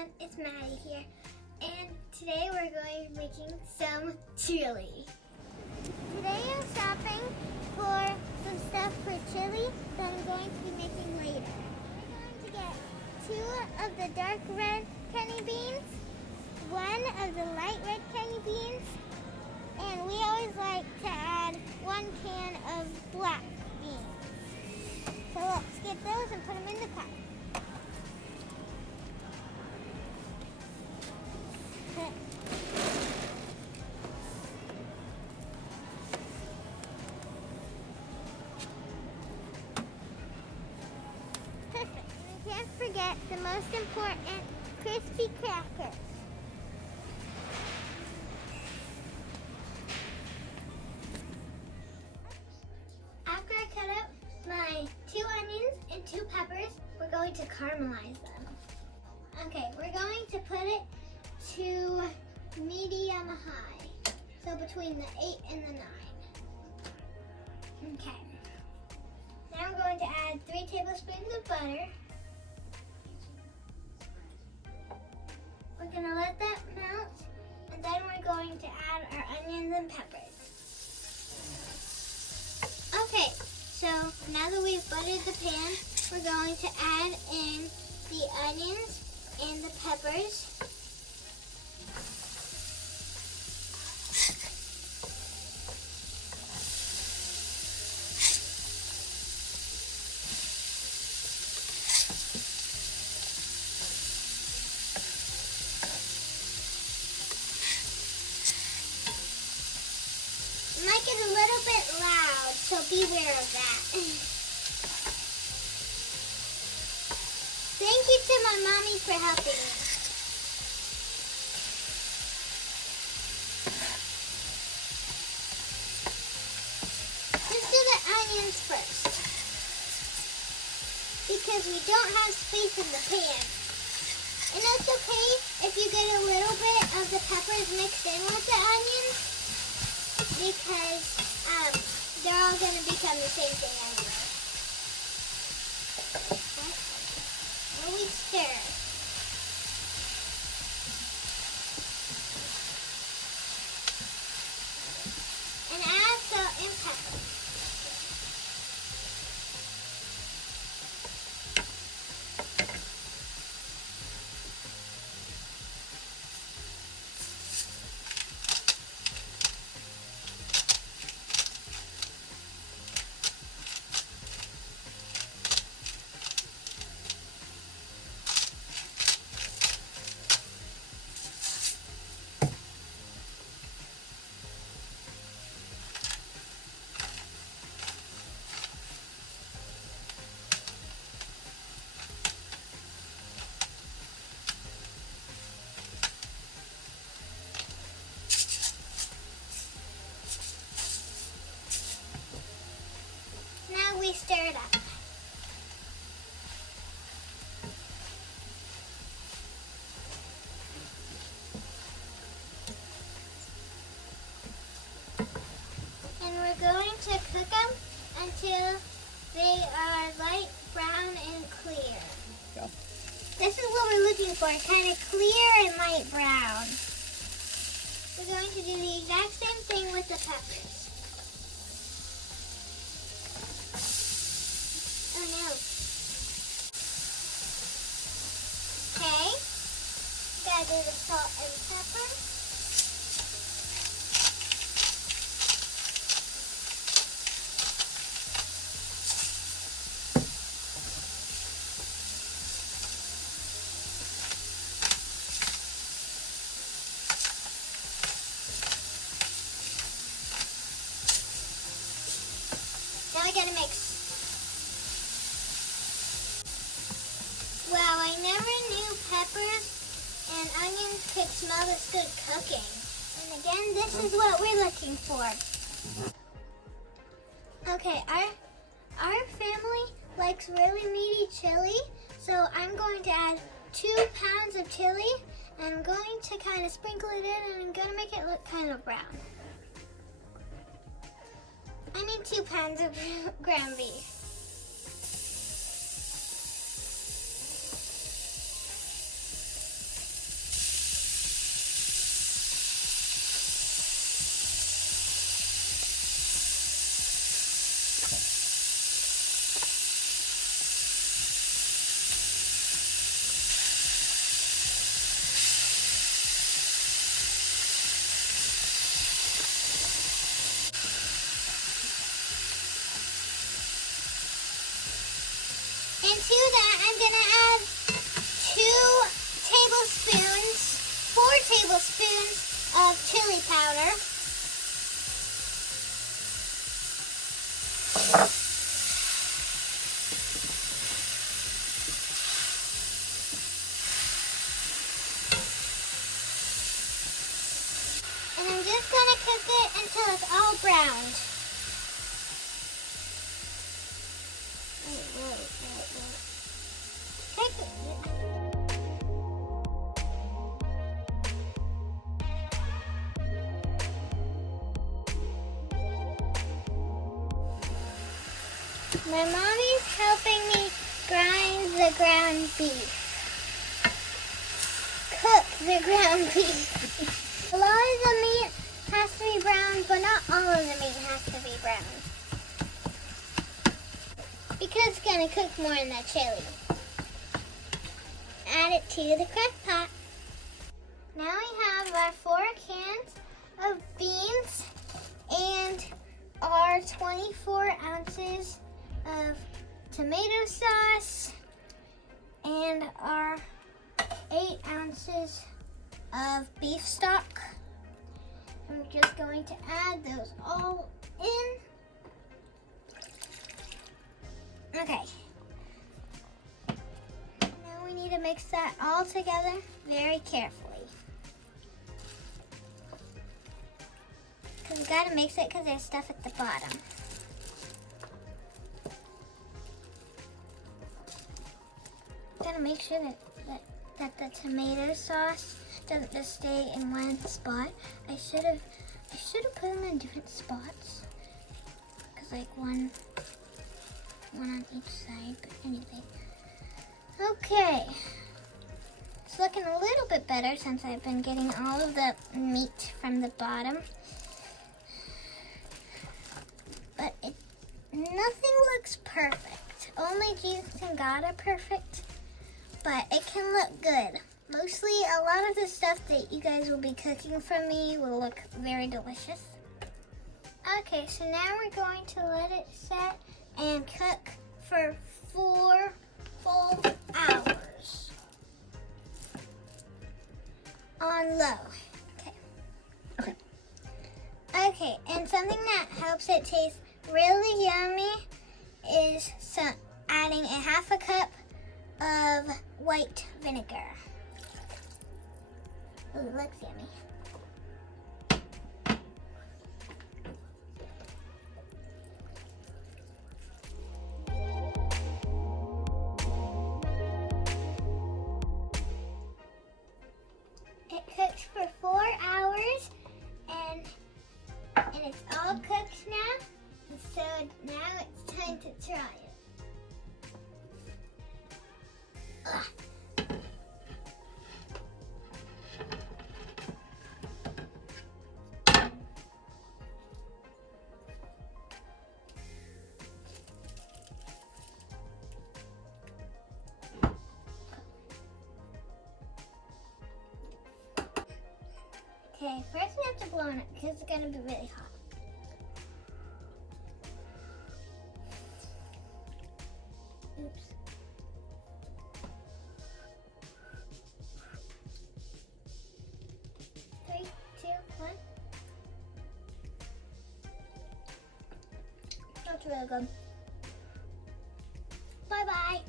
everyone, it's Maddie here, and today we're going to be making some chili. Today I'm shopping for some stuff for chili that I'm going to be making later. We're going to get 2 of the dark red kidney beans, 1 of the light red kidney beans, and we always like to add 1 can of black beans. So let's get those and put them in the pot. Perfect. We can't forget the most important crispy crackers. After I cut up my 2 onions and 2 peppers, we're going to caramelize them. Okay, we're going to put it to medium high, so between the 8 and the 9. Okay. Now I'm going to add 3 tablespoons of butter. We're going to let that melt, and then we're going to add our onions and peppers. Okay, so now that we've buttered the pan, we're going to add in the onions and the peppers. It might get a little bit loud, so beware of that. Thank you to my mommy for helping me. Let's do the onions first, because we don't have space in the pan. And it's okay if you get a little bit of the peppers mixed in with the onions, because they're all going to become the same thing anyway. Now we stir. And add salt and pepper. Now we stir it up. And we're going to cook them until they are light brown and clear. Yeah. This is what we're looking for, kind of clear and light brown. We're going to do the exact same thing with the peppers. Oh no. Okay. Gotta do the salt and pepper. Now I gotta mix. Wow, I never knew peppers and onions could smell this good cooking. And again, this is what we're looking for. Okay, our family likes really meaty chili, so I'm going to add 2 pounds of chili, and I'm going to kind of sprinkle it in, and I'm going to make it look kind of brown. I need 2 pounds of ground beef. And I'm just gonna cook it until it's all browned. My mommy's helping me grind the ground beef. Cook the ground beef. A lot of the meat has to be brown, but not all of the meat has to be brown. Because it's going to cook more in the chili. Add it to the crock pot. Now we have our 4 cans of beans and our 24 ounces of tomato sauce and our 8 ounces of beef stock. I'm just going to add those all in. Okay. Now we need to mix that all together very carefully. Because we gotta mix it because there's stuff at the bottom. Gotta make sure that the tomato sauce doesn't just stay in one spot. I should have put them in different spots. Cause like one on each side. But anyway, okay. It's looking a little bit better since I've been getting all of the meat from the bottom. But nothing looks perfect. Only Jesus and God are perfect. But it can look good. Mostly, a lot of the stuff that you guys will be cooking for me will look very delicious. Okay, so now we're going to let it set and cook for 4 full hours. On low. Okay. Okay, and something that helps it taste really yummy is adding a half a cup of white vinegar. Ooh, it looks yummy. It cooks for 4 hours and it's all cooked now. So now it's time to try it. Ugh. Okay, first we have to blow on it because it's going to be really hot. Oops. Three, two, one. That's really good. Bye-bye.